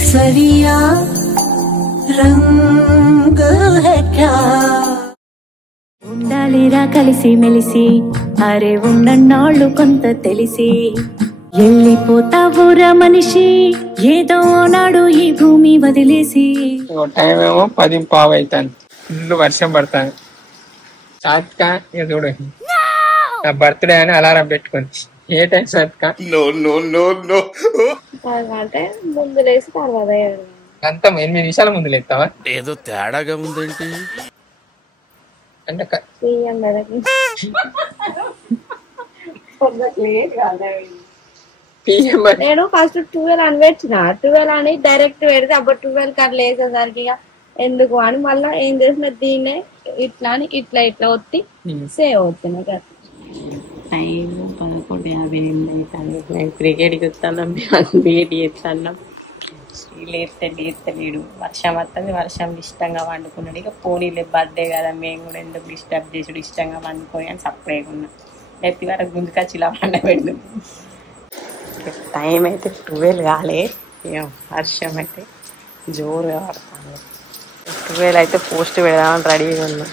केसरिया रंग है क्या ఉండాలిరా కలిసి మెలిసి అరే ఉన్నన్నాళ్ళు కొంత తెలిసి వెళ్ళిపోతావురా మనిషి ఏదో నాడు ఈ భూమి వదిలేసి. టైం ఏమో 10:15 అవుతాను. ఫుల్ వర్షం పడతాను. సాత్క ఇక చూడు నా బర్త్డే అని అలారం పెట్టుకుంది. ఏ టైం సాత్క అంటే ముందు లేసి తర్వాత అంత 8 నిమిషాల ముందు లేస్తావా? ఏదో తేడాగా ఉందేంటి అంటే నేను ఫస్ట్ 12 అని పెట్టిన 12 అని డైరెక్ట్ పెడితే అప్పుడు 12 కట్లా వేసేసరికి ఎందుకు అని మళ్ళీ ఏం చేసిన దీన్నే ఇట్లా అని ఇట్లా ఇట్లా ఒత్తి సేవ్ అవుతున్నా కదా. 11:50 క్రికెట్కి వస్తాను బీట్ చేస్తాను. లేడు వర్షం వస్తుంది. వర్షం ఇష్టంగా వండుకున్నాడు. ఇక పోనీలే బర్త్డే కదా మేము కూడా ఎందుకు డిస్టర్బ్ చేసుడు ఇష్టంగా వండుకొని అని సపరేట్గా ఎత్తి వరకు గుంజుకొచ్చి ఇలా వండబెట్టు. టైం అయితే 12 కాలే. వర్షం అయితే జోరుగా పడతాను. 12 అయితే పోస్ట్ పెడదామని రెడీగా ఉన్నాం.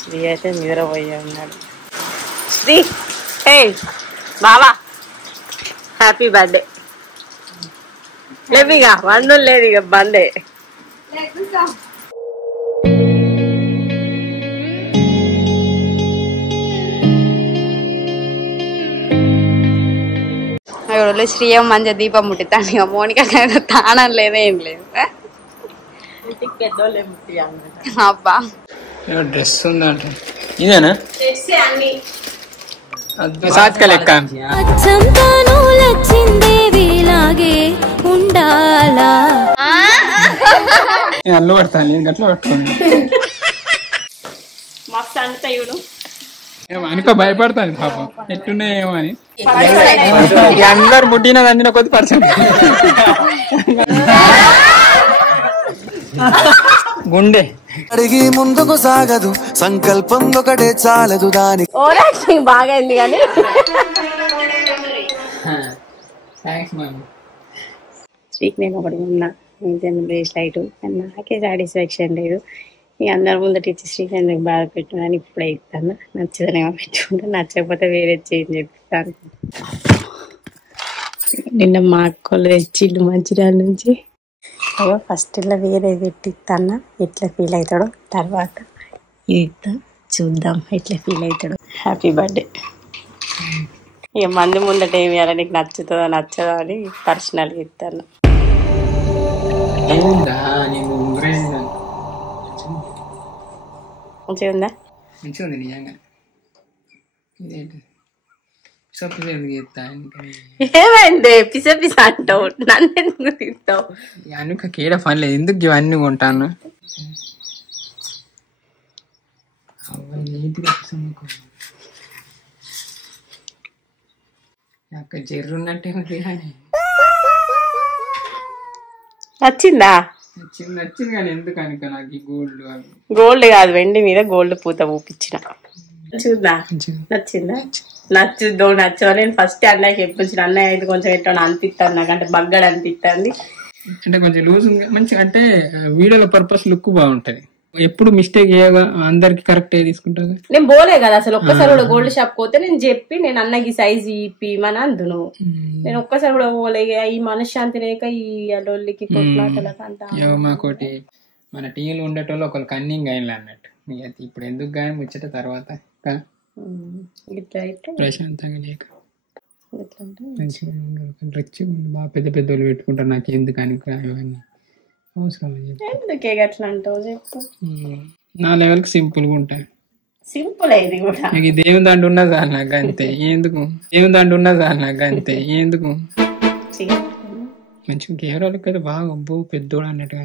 శ్రీ అయితే నిద్రపోయే ఉన్నాడు. శ్రీ హే బావా హ్యాపీ బర్త్డే. లేవు ఇక వండు లేదు ఇక బందే. శ్రీయ మంచిగా దీపం ముట్టిస్తాను. ఇక మోనిక తానం లేదేం లేదు. అబ్బా డ్రెస్ ఉందంట ఇదేనా సాత్క లెక్క అల్లు పడతాను గట్లా పట్టుకోండి. మస్తు అంటాయి చూడు అనుకో భయపడతాను పాపం ఎట్టున్నాయేమో అని. అందరు ముట్టినది అందిన కొద్ది పర్సెంట్ గుండె అడిగి ముందుకు సాగదు సంకల్పం ఒకటే చాలదు దాని బాగా అయింది కానీ స్వీట్ నేను ఒకటి ఉన్నా బ్రేస్లైట్ నాకే సాటిస్ఫాక్షన్ లేదు. ఇక అందరి ముందట ఇచ్చి శ్రీకాంత్ బాగా పెట్టుకున్నాను. ఇప్పుడే ఇస్తాను. నచ్చదనేమో పెట్టుకుంటా, నచ్చకపోతే వేరే చేంజ్ చెప్తాను. నిన్న మా అక్కలు తెచ్చిళ్ళు మంచిర్యాల నుంచి. ఫస్ట్ ఇలా వేరే పెట్టిస్తాను. ఎట్లా ఫీల్ అవుతాడో తర్వాత ఇద్దాం చూద్దాం ఎట్లా ఫీల్ అవుతాడు. Happy birthday. ఇక మంది ముందట ఏమి ఇవ్వాలి నీకు నచ్చుతుందో నచ్చదో అని పర్సనల్గా ఇస్తాను. మంచిగా ఉందా? మంచిగా ఉంది నిజంగా. ఏమైంది పిస పిస అంటావు? నన్ను ఎందుకు తీస్తావు? అనుక కేడ పనిలే ఎందుకు ఇవన్నీ కొంటాను. నాకు జర్రున్నట్టే ఉంది కానీ నచ్చిందా? నచ్చింది కానీ ఎందుకు అనుక నాకు గోల్డ్ కాదు వెండి మీద గోల్డ్ పూత పూపించిన. చూద్దా నచ్చిందా? నచ్చుద్దో నచ్చో నేను ఫస్ట్ అన్నయ్యకి చెప్పించిన. అన్నయ్య అయితే కొంచెం ఎట్లా అనిపిస్తాను నాకంటే బగ్గడ అనిపిస్తుంది. అంటే కొంచెం లూజ్ మంచిగా అంటే వీడియోల పర్పస్ లుక్ బాగుంటది. ఎప్పుడు మిస్టేక్ చేయగా అందరికి కరెక్ట్ తీసుకుంటారు. నేను పోలే కదా అసలు. ఒక్కసారి కూడా గోల్డ్ షాప్ పోతే నేను చెప్పి నేను అన్నకి సైజ్ ఇప్పిమని అందును. నేను ఒక్కసారి కూడా పోలే. ఈ మనశ్శాంతి లేక ఈ అల్లుళ్ళకి కొట్లాటలకు అంతా మాకోటి మన టీవీలో ఉండేటోళ్ళు ఒకళ్ళు కన్నింగ్ అయిన అన్నట్టు. ఇప్పుడు ఎందుకు కానీ ముచ్చట తర్వాత ప్రశాంతంగా లేక మంచిగా రిచ్ బాగా పెద్ద పెద్దోళ్ళు పెట్టుకుంటారు. నాకు ఎందుకు అని అవన్నీ అవసరం ఎందుకే అట్లా అంటావు చెప్పు. నా లెవెల్కి సింపుల్ గా ఉంటాయి. సింపుల్ అయింది కూడా. నాకు దేవుని దాంట్లో ఉన్నదా నాకు అంతే ఎందుకు. దేవుని దాంట్లో ఉన్నదా నాకు అంతే ఎందుకు. మంచిగా కేవరాలకి అయితే బాగా అబ్బో పెద్దోడు అన్నట్టుగా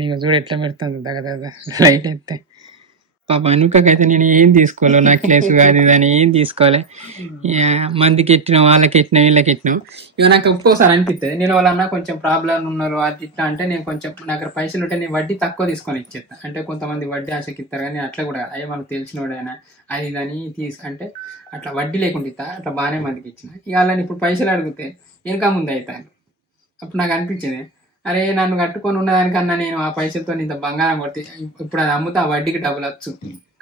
నీకు చూడు ఎట్లా పెడతాను దగ్గర లైట్ అయితే. పాప అనుకైతే నేను ఏం తీసుకోవాలి నెక్లెస్ కాదు అని ఏం తీసుకోవాలి. మందికి ఎట్టినాం వాళ్ళకి ఎట్టినాం వీళ్ళకి ఎట్టినాం. ఇక నాకు ఒక్కోసారి అనిపిస్తుంది నేను వాళ్ళన్నా కొంచెం ప్రాబ్లం ఉన్నారు అది ఇట్లా అంటే నేను కొంచెం నాకు పైసలు ఉంటే నేను వడ్డీ తక్కువ తీసుకొని ఇచ్చేస్తాను. అంటే కొంతమంది వడ్డీ ఆశకి ఇస్తారు కానీ అట్లా కూడా అయ్యే మనకు తెలిసినోడైనా అది ఇదని తీసుకంటే అట్లా వడ్డీ లేకుండా ఇస్తా. అట్లా బాగానే మందికి ఇచ్చిన. ఇక వాళ్ళని ఇప్పుడు పైసలు అడిగితే వెనక ముందు అవుతాను. అప్పుడు నాకు అనిపించింది, అరే నన్ను కట్టుకొని ఉన్నదానికన్నా నేను ఆ పైసలతో ఇంత బంగారం కొడితే ఇప్పుడు అది అమ్ముతా వడ్డీకి డబ్బులు వచ్చు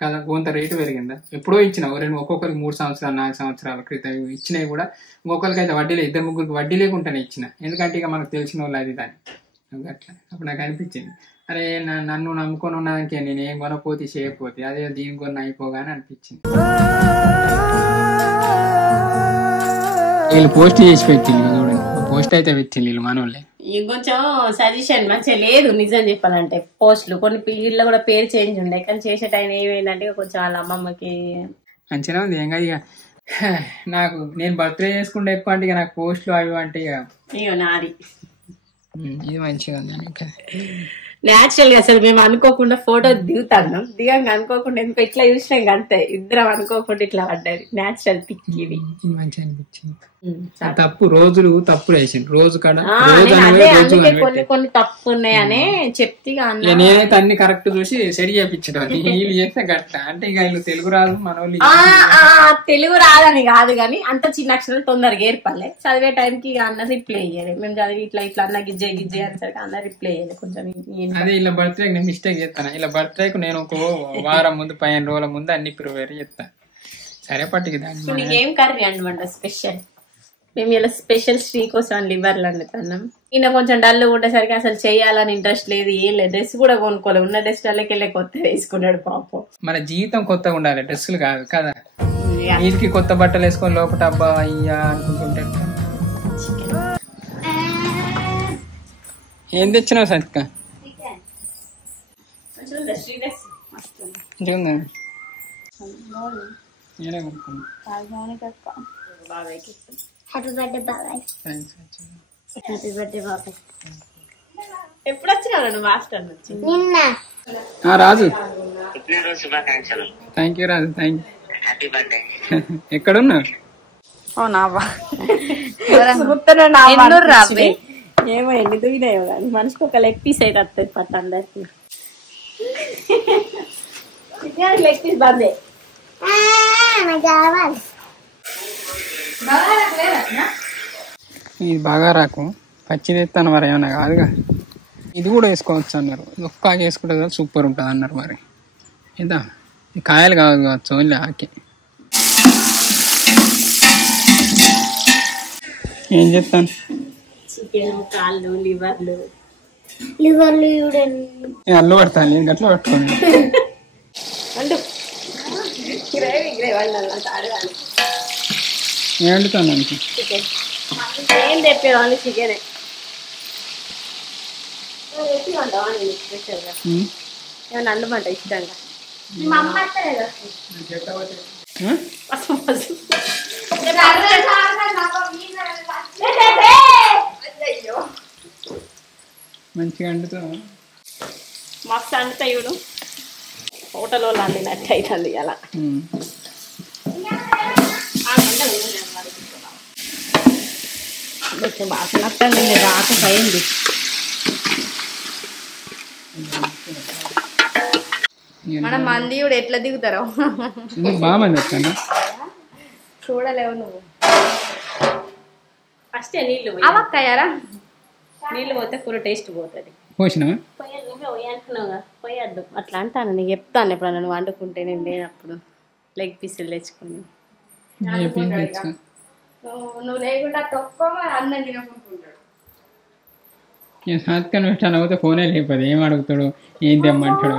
కదా, కొంత రేటు పెరిగిందా. ఎప్పుడో ఇచ్చిన ఒక్కొక్కరికి 3 సంవత్సరాలు 4 సంవత్సరాల క్రితం ఇచ్చినవి కూడా ఇంకొకరికి అయితే వడ్డీలే, 2-3 వడ్డీ లేకుండానే ఇచ్చిన, ఎందుకంటే ఇక మనకు తెలిసిన వాళ్ళు అది దాన్ని అట్లా. అప్పుడు నాకు అనిపించింది, అరే నన్ను నమ్ముకొని ఉన్నదానికి నేను ఏం కొనపోతే చేయకపోతే అదే దీని కొన్న అయిపోగానే అనిపించింది. వీళ్ళు పోస్ట్ చేసి పెట్టింది చూడండి, పోస్ట్ అయితే పెట్టింది వీళ్ళు మనోళ్ళే. ఇంకొంచెం సజెషన్ మంచిగా లేదు నిజం చెప్పాలంటే. పోస్టులు కొన్ని వీళ్ళు కూడా పేరు చేంజ్ ఉండే, కానీ చేసే టైం ఏమైందంటే కొంచెం వాళ్ళ అమ్మమ్మకి మంచిగా ఉంది. ఇంకా ఇక నాకు నేను బర్త్డే చేసుకుంటే ఎక్కువ అంటే ఇక నాకు పోస్టులు అవి అంటే ఇక అయ్యో నాది ఇది మంచిగా ఉంది. న్యాచురల్ గా అసలు మేము అనుకోకుండా ఫోటో దిగుతాం, దిగంగా అనుకోకుండా ఎందుకో ఇట్లా చూసినాం అంతే, ఇద్దరం అనుకోకుండా ఇట్లా పడ్డది న్యాచురల్ పిక్ ఇది. మంచిగా అనిపించింది. తప్పు రోజులు తప్పులు వేసింది రోజు కాడ కొన్ని తప్పు ఉన్నాయనే చెప్తే నేనైతే అన్ని కరెక్ట్ చూసి సెడి చేయించడం వీళ్ళు చేస్తే గట్ల అంటే ఇక వీళ్ళు తెలుగు రాదు మన వాళ్ళు. తెలుగు రాదని కాదు కానీ అంత చిన్న అక్షరాలు తొందరగా ఏర్పడలే, చదివే టైంకి ఇక అన్న రిప్లై ఇయ్యాలి. మేము చదివి ఇట్లా ఇట్లా అన్న గిజ్జే అనేసరికి అన్న రిప్లై ఇయ్యాలి కొంచెం. అదే ఇలా బర్త్డే నేను మిస్టేక్ చేస్తాను, ఇలా బర్త్డేకు నేను ఒక వారం ముందు 15 రోజుల ముందు అన్ని ప్రిపేర్ చేస్తాను. సరే పట్టుకి దాన్ని ఏం కర్రీ అనమాట స్పెషల్. మేము ఇలా స్పెషల్ శ్రీ కోసం లివర్లు వండుతున్నాం. ఈయన కొంచెం డల్ ఉండేసరికి అసలు చేయాలని ఇంట్రెస్ట్ లేదు, ఏం లేదు. డ్రెస్ కూడా కొనుక్కోలేదు, ఉన్న డ్రెస్ వాళ్ళకి వెళ్ళి కొత్త వేసుకున్నాడు పాపం. మన జీవితం కొత్తగా ఉండాలి, డ్రెస్సులు కాదు కదా. వీటికి కొత్త బట్టలు వేసుకొని లోపల అబ్బా అయ్యా అనుకుంటుంటే. ఏం తెచ్చినావు సత్క? ఎప్పుడు వచ్చినా మాస్టర్ నుంచి Raju thank you Raju, thank you. ఎక్కడున్నా? ఏమో ఎన్ని దుగినాయో కానీ మనిషికి ఒక లెగ్ పీస్ అయితే వస్తుంది పట్టు అందరికి. లెగ్ పీస్ బందే ఇది బాగా రాకు పచ్చి తెస్తాను మరి, ఏమన్నా కాదుగా. ఇది కూడా వేసుకోవచ్చు అన్నారు, ఒక్క వేసుకుంటే కదా సూపర్ ఉంటుంది అన్నారు. మరి ఇదా కాయలు కావచ్చు ఓన్లీ ఆకి. ఏం చెప్తాను? చికెన్ కాళ్ళు లివర్లు అల్లు పడతాను నేను గట్లా పట్టుకోండి. ఏం వండుతాను దానికి? చికెన్ ఏం తెప్పేవాళ్ళు చికెన్ ఏమన్నా అండమంట ఇష్టంగా. మంచిగా వండుతావు, మస్తు అండుతాయి చూడు. హోటల్ వాళ్ళు అండినట్టు అవుతుంది అలా. బాగా నచ్చండి రాకపోయింది. మన మంది కూడా ఎట్లా దిగుతారో బాగా మంది వస్తాను చూడలేవు నువ్వు. ఫస్ట్ నీళ్ళు అవక్కయ్యారా? నీళ్ళు పోతే కూర టేస్ట్ పోతుంది. పోసినావా? పోయద్దు అట్లా అంటాను, నీకు చెప్తాను ఎప్పుడు నన్ను వండుకుంటే నేను లేనప్పుడు లెగ్ పీసులు తెచ్చుకుని. నువ్వు లేకుండా తక్కువ అన్నం తినకుంటుంటాడు. సాత్కని పెట్టాను అవుతే ఫోనే లేకపోతే ఏం అడుగుతాడు, ఏం తెమ్మంటాడు.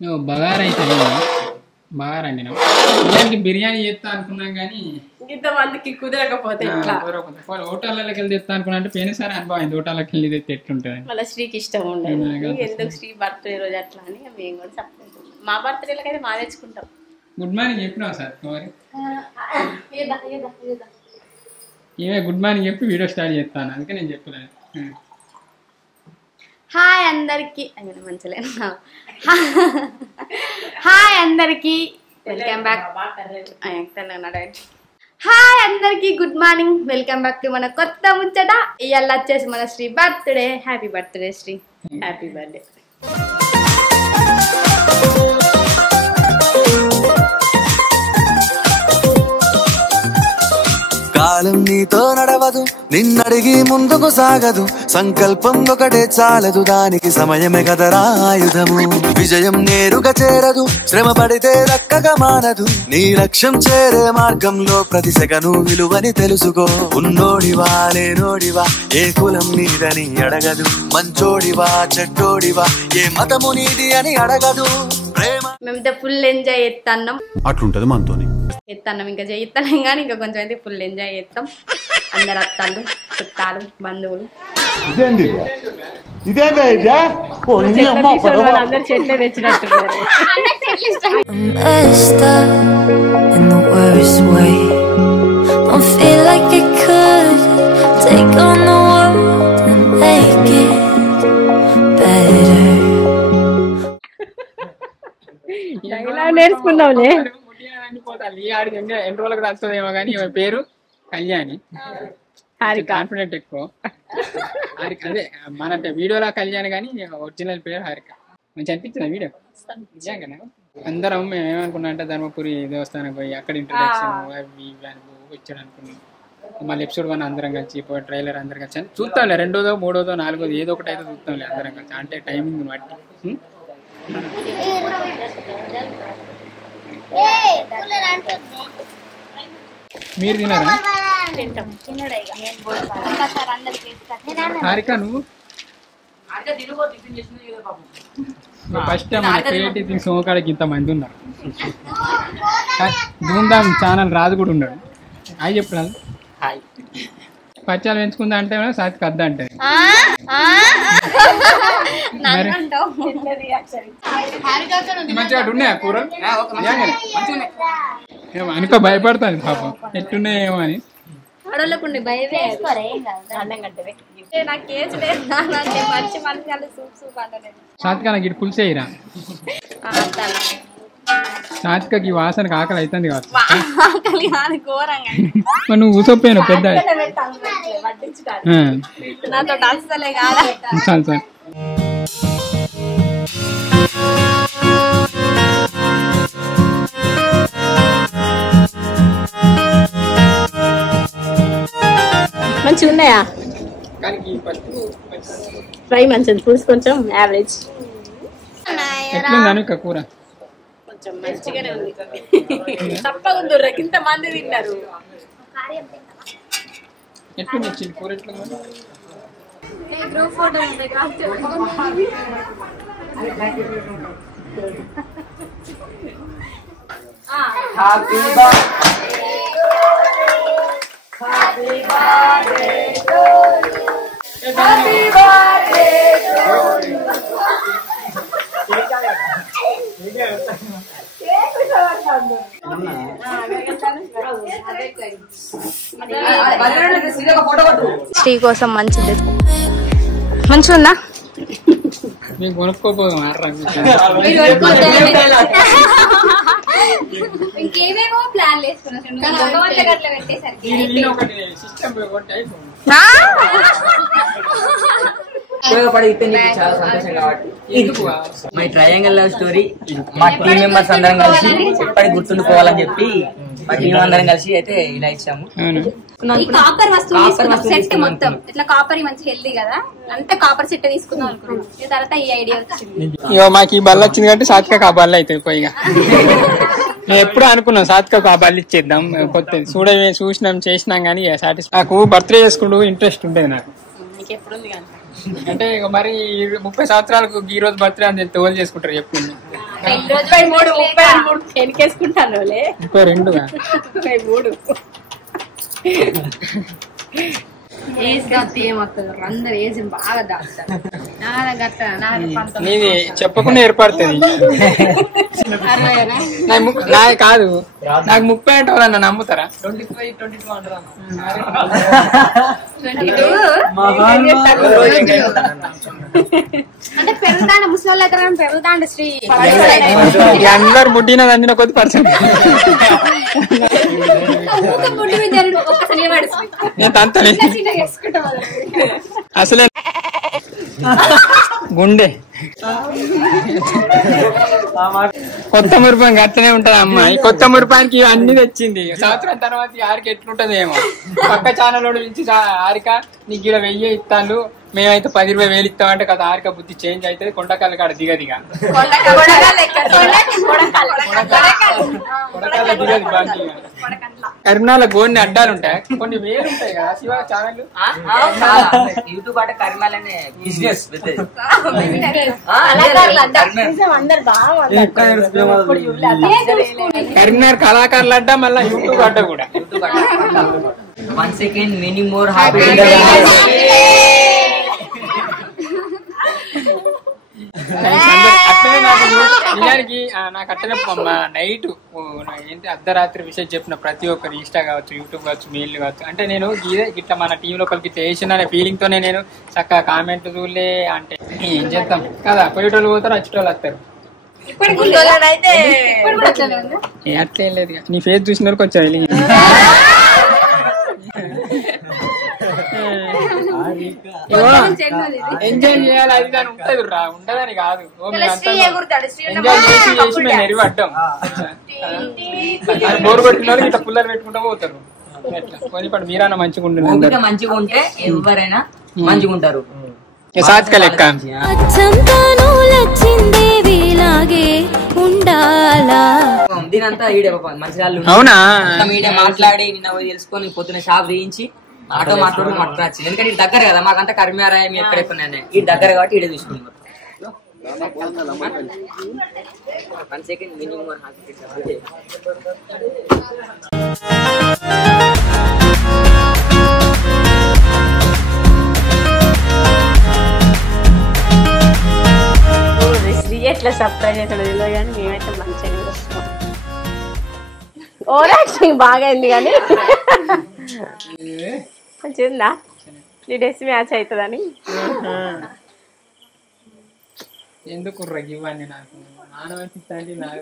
నువ్వు బగారా అయితే బగారా అండి దానికి బిర్యానీ చేస్తా అనుకున్నాం కానీ ఇంతమందికి కుదరకపోతే హోటళ్ళకి వెళ్ళి తెస్తా అనుకున్నా అంటే పోయినసారి అనుభవం అయింది, హోటళ్ళకి వెళ్ళి తెస్తే ఎట్లుంటుంది. మళ్ళీ శ్రీకి ఇష్టం ఉండదు, ఎందుకు శ్రీ బర్త్డే రోజు అట్లా అని మేము కూడా సపరేట్ మా బర్త్డేలకి అయితే మా తెచ్చుకుంటాం. గుడ్ మార్నింగ్ చెప్పినావు సార్ మరి ఏమే గుడ్ మార్నింగ్ చెప్పి వీడియో స్టార్ట్ చేస్తాను, అందుకే నేను చెప్పలేదు. హాయ్ అందరికి మంచిగా హాయ్ అందరికి వెల్కమ్ బ్యాక్. హాయ్ అందరికి good morning, welcome back to మన కొత్త ముచ్చట. ఇవాళ వచ్చేసి మన Sri birthday. Happy birthday Sri, happy birthday. కాలం నీతో నడవదు, నిన్నడిగి ముందుకు సాగదు. సంకల్పం ఒకటే చాలదు, దానికి సమయమే కదరా ఆయుధము. విజయం నేరుగా చేరదు, శ్రమ పడితే దక్కగా మానదు. నీ లక్ష్యం చేరే మార్గంలో ప్రతి సెకను విలువని తెలుసుకో. ఉన్నోడివా లేనోడివా, ఏ కులం నీదని అడగదు. మంచోడివా చెడ్డోడివా, ఏ మతము నీది అని అడగదు. ప్రేమ మేమైతే ఫుల్ ఎంజాయ్ చేస్తాం. అట్లుంటది మనతోని చేస్తాం, ఇంకా చేస్తాం కానీ ఇంకా కొంచెం అయితే ఫుల్ ఎంజాయ్ చేస్తాం. అందరు అత్తాలు చుట్టాలు బంధువులు అందరు చెట్లే తెచ్చినట్టున్నారు. నేర్చుకున్నావులే. ఎన్ని రోజులకు రాస్తుందేమో కానీ ఈమె పేరు కళ్యాణి, కాన్ఫిడెంట్ ఎక్కువ. హారిక అదే మన వీడియోలో కళ్యాణి కానీ ఒరిజినల్ పేరు హారిక. మంచి అనిపించింది వీడియో నిజంగా. అందరం మేము ఏమనుకున్నా అంటే ధర్మపురి దేవస్థానం పోయి అక్కడ ఇంట్రడక్షన్ అవి వచ్చాడు అనుకున్నాం. మళ్ళీ ఎపిసోడ్ 1 అందరం కలిసి ట్రైలర్ అందరం కలిసి చూస్తాంలే. 2వ 3వ 4వ ఏదో ఒకటి అయితే చూస్తాంలే అందరం కలిసి, అంటే టైమింగ్ బట్టి. మీరు తినారా హారిక? నువ్వు ఫస్ట్ టైం మన క్రియేటివ్ థింగ్స్ సోమకాడికి ఇంత మంది ఉన్నారు. ధూమ్ధామ్ ఛానల్ రాజు కూడా ఉన్నాడు. హాయ్ చెప్పు రాజు. హాయ్. పచ్చాలు పెంచుకుందా అంటే సాతికి అద్దా అంటే మంచిగా ఉన్నాయా కూరలు? అనుకో భయపడతాను పాపం, ఎట్టున్నాయేమో అని. సాతికా నాకు ఇటు పులుసు వేయరా? సాతికకి ఈ వాసనకి ఆకలి అవుతుంది కావచ్చు. నువ్వు ఊసపోయాను పెద్ద. చాలు సార్. మంచిగా ఉన్నాయా? ఫ్రై మంచిది, పులుసు కొంచెం యావరేజ్. ఎట్లుంది అనుక కూర? కొంచెం మంచిగానే ఉంది. తప్పకుండా ఇంత మంది తిన్నారు. ఎట్లుంది వచ్చింది కూర? ఎట్లుంది? శ్రీ కోసం మంచిది. మంచిగా ఉందా? మేము కొనుక్కోపోదాం. ఇంకేమేమో ప్లాన్ చాలా సంతోషం కాబట్టి మై ట్రయాంగిల్ లవ్ స్టోరీ మా టీం మెంబర్స్ అందరం కలిసి ఎప్పటికి గుర్తుండిపోవాలని చెప్పి మా టీం అందరం కలిసి అయితే ఇలా ఇచ్చాము. ఈ కాపర్ వస్తువు సెట్ మొత్తం ఇట్లా కాపర్ మంచి హెల్దీ కదా, అంటే కాపర్ సెట్ తీసుకుందాం అనుకున్నాం. ఈ తర్వాత ఈ ఐడియా వచ్చింది. ఇక మాకు ఈ బల్ల వచ్చింది కాబట్టి సాత్విక ఆ బల్ల అవుతుంది పోయిగా. నేను ఎప్పుడు అనుకున్నాం సాత్విక ఆ బల్ల ఇచ్చేద్దాం కొత్త చూసినాం చేసినాం కానీ నాకు బర్త్డే చేసుకుంటూ ఇంట్రెస్ట్ ఉండేది నాకు. అంటే ఇక మరి 30 సంవత్సరాలకు ఈ రోజు బర్త్డే అని తోలు చేసుకుంటారు చెప్పింది. 32 ఏజ్ అందరు ఏజ్ బాగా దాస్తారు. నీది చెప్పకుండా ఏర్పడుతుంది. నాకు కాదు, నాకు 30 అంటే వాళ్ళన్న నమ్ముతారా? 22 అంటే పెరుగుతాండ ముసలి పెరుగుతాండ శ్రీ అందరు ముట్టినది అందిన కొద్ది పర్సెంట్ అసలే గుండె కొత్త మురిపానికి అట్లనే ఉంటది అమ్మాయి. కొత్త మురిపానికి అన్ని తెచ్చింది. సంవత్సరం తర్వాత ఆరికి ఎట్లుంటది ఏమో. పక్క ఛానల్ నుంచి ఆరిక నీకు ఇక్కడ 1000 ఇస్తాను, మేమైతే 10,000 ఇస్తామంటే కదా ఆరిక బుద్ధి చేంజ్ అవుతుంది. కొండకాల కాడ దిగదిగా కొడకాల దిగది బాగా. కరీంనగర్లో గోన్ని అడ్డాలు ఉంటాయి, కొన్ని వేలు ఉంటాయి కదా శివ ఛానల్. యూట్యూబ్ అంటే కరీంనగర్లోనే బిజినెస్. కరీంనగర్ కళాకారులు అడ్డా, మళ్ళీ యూట్యూబ్ అడ్డా కూడా. 1 second many more happy అట్లనే నిజానికి నాకు అట్లనే నైట్ ఏంటి అర్ధరాత్రి విషయం చెప్పిన ప్రతి ఒక్కరు ఇన్స్టా కావచ్చు, యూట్యూబ్ కావచ్చు, మెయిల్ కావచ్చు, అంటే నేను ఇట్లా మన టీంలో ఒకరికి ఇట్లా వేసిన అనే ఫీలింగ్ తోనే నేను చక్కగా కామెంట్ చూడలే. అంటే ఏం చేద్దాం కదా, పోయేటోళ్ళు పోతారు, వచ్చేటోళ్ళు వస్తారు. అట్లేం లేదు, నీ ఫేస్ చూసిన వరకు వచ్చాయి. ఎంజాయ్ చేయాలి అది దాని ఉంటది రా, ఉండదని కాదు. ఎంజాయ్ చేసి మేము నెరివి అడ్డాం. బోరు పెట్టిన వాళ్ళు ఇట్లా పుల్లలు పెట్టుకుంటా పోతారు. కొని ఇప్పుడు మీరన్నా మంచిగా ఉంటుంది, మంచిగా ఉంటే ఎవరైనా మంచిగా ఉంటారు. సాత్క లెక్క దీనంతా మంచిగా అవునా మాట్లాడి నిన్న తెలుసుకొని పొద్దున షాప్ తీయించి ఆటో మాట్లాడుకుని మాట్లాడచ్చు. ఎందుకంటే ఇది దగ్గర కదా, మాకంతా కరీంనగర్ ఎక్కడెక్కడ ఈ దగ్గర కాబట్టి ఇడే చూసుకున్నాం. 1 second minimum ఎట్లా సర్ప్రైజ్ అవుతాడు తెలియదు కానీ మేమైతే మంచిగా వస్తాం. ఓవర్ యాక్టింగ్ బాగా అయింది కానీ మంచిగా నీ డ్రెస్ మ్యాచ్ అవుతుందని. ఎందుకు ఇవన్నీ నాకు నానవచ్చిస్తాంటి నాకు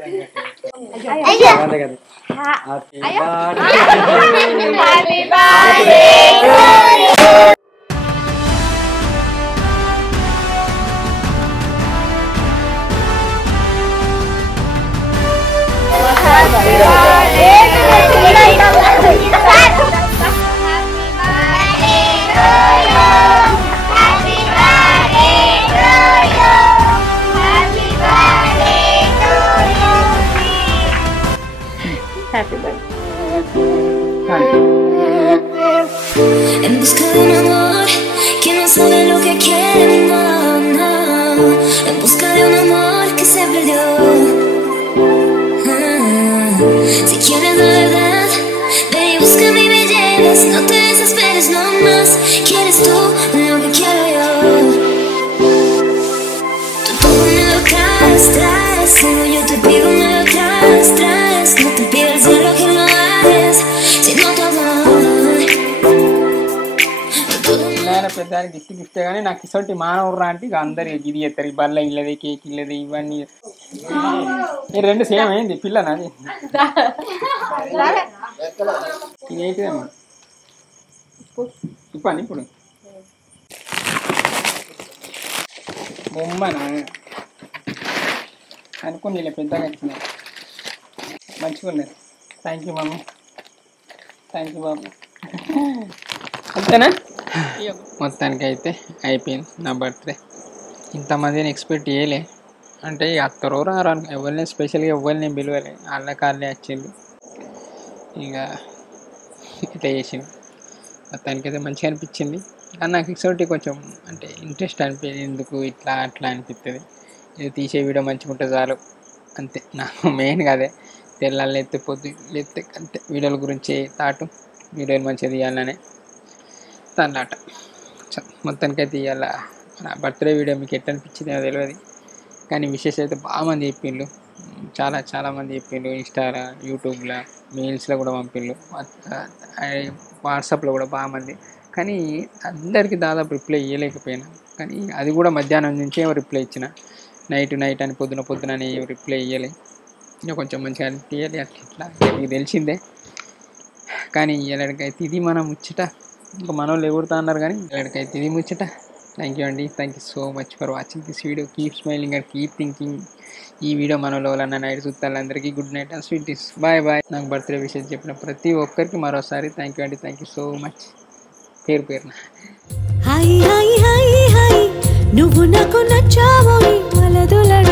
En busca de un amor que no sabe lo que quiere, no, no. En busca de un amor que se perdió. Si quieres la verdad, ve y búscame y me lleves. No te desesperes, no más. ¿Quieres tú lo que quiero yo? Tú me lo traes, como yo te pido me lo traes. No te pido el cielo que lo hagas, si no te amor. పెద్ద gift గానీ నాకు ఇసొంటి మానవుర్రా అంటే ఇక అందరు గిరి చేస్తారు. ఈ బల్ల ఇల్లది, కేక్ ఇల్లది, ఇవన్నీ. మీరు రెండు సేమ్ అయింది పిల్లనా అది? ఇదేంటిదమ్మా ఇప్పండి ఇప్పుడు బొమ్మనా అనుకుని ఇలా పెద్దగా వచ్చినాయి, మంచిగా ఉన్నాయి. Thank you mummy, thank you బాబు. అంతేనా? మొత్తానికి అయితే అయిపోయింది నా బర్త్డే. ఇంతమందిని ఎక్స్పెక్ట్ చేయలే, అంటే అత్తరో రాను, ఎవరిని స్పెషల్గా ఎవరిని పిలవలే, వాళ్ళ కాళ్ళే వచ్చిండు. ఇక ఇట్లా చేసిండు. మొత్తానికి అయితే మంచిగా అనిపించింది. కానీ నాకు ఎక్స్పెక్ట్ కొంచెం అంటే ఇంట్రెస్ట్ అనిపించింది, ఎందుకు ఇట్లా అట్లా అనిపిస్తుంది. ఇది తీసే వీడియో మంచిగా ఉంటుంది చాలు, అంతే. నాకు మెయిన్గా అదే, తెల్లాలి ఎత్తే పొద్దు లేతే అంతే, వీడియోల గురించి తాటు, వీడియోలు మంచిగా తీయాలనే తన్నాట. మొత్తానికైతే ఇవాళ నా బర్త్డే వీడియో మీకు ఎట్లా అనిపించింది తెలియదు, కానీ విషెస్ అయితే బాగా మంది చెప్పిండ్రు, చాలామంది చెప్పిండ్రు. ఇన్స్టాలో, యూట్యూబ్లో, మెయిల్స్లో కూడా పంపిండ్రు, వాట్సాప్లో కూడా బాగా మంది. కానీ అందరికీ దాదాపు రిప్లై ఇవ్వలేకపోయినా, కానీ అది కూడా మధ్యాహ్నం నుంచే రిప్లై ఇచ్చిన. నైట్ అని పొద్దున అని రిప్లై ఇవ్వలే. ఇంకా కొంచెం మంచిగా అనిపించాలి అట్లా మీకు తెలిసిందే. కానీ ఇలాడికైతే ఇది మనం ముచ్చట, ఇంకా మనోళ్ళు ఎగురుతా అన్నారు, కానీ ఇలాడికైతే ఇది ముచ్చట. థ్యాంక్ యూ అండి. Thank you so much for watching this video. Keep smiling and keep thinking. ఈ వీడియో మనలో వాళ్ళన్న నైట్ చూస్తాళ్ళందరికీ good night and sweet dreams. Bye bye. నాకు బర్త్డే విషయం చెప్పిన ప్రతి ఒక్కరికి మరోసారి థ్యాంక్ యూ అండి. Thank you so much. పేరున హాయ్ హాయ్ హాయ్ హాయ్ నువ్వు నాకు నచ్చావోయ్ వలదులడ